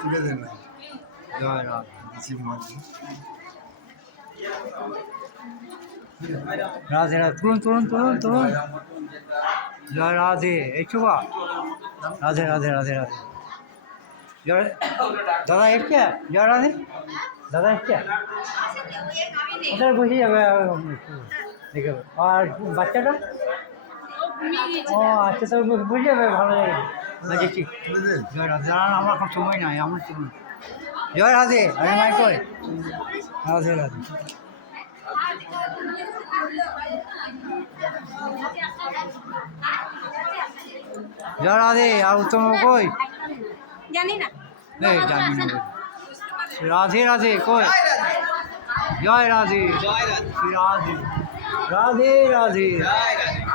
তুলে দেন না। জয় রাধে। রাধে রাধে, তুলুন তুলুন তুলুন তুলুন। জয় রাধে, এই চুবা। রাধে রাধে রাধে রাধে। জয় দাদা এসছে, জয় রাধে। দাদা এসছে, ওদের বসে যাবে দেখে। আর বাচ্চাটা ও আচ্ছা, তো বুঝে যাবে, ভালো লাগে। আচ্ছা ঠিক। জয় রাধে। দাঁড়ান, আমার এখন সময় নাই, আমার চলুন। জয় রাধে, আমি মাই কই। রাধে রাধে। জয় রাধে। আর উত্তম কই? জানি না। এই জানি না। রাধে রাধে কই? জয় রাধে। জয় রাধে। রাধে রাধে রাধে।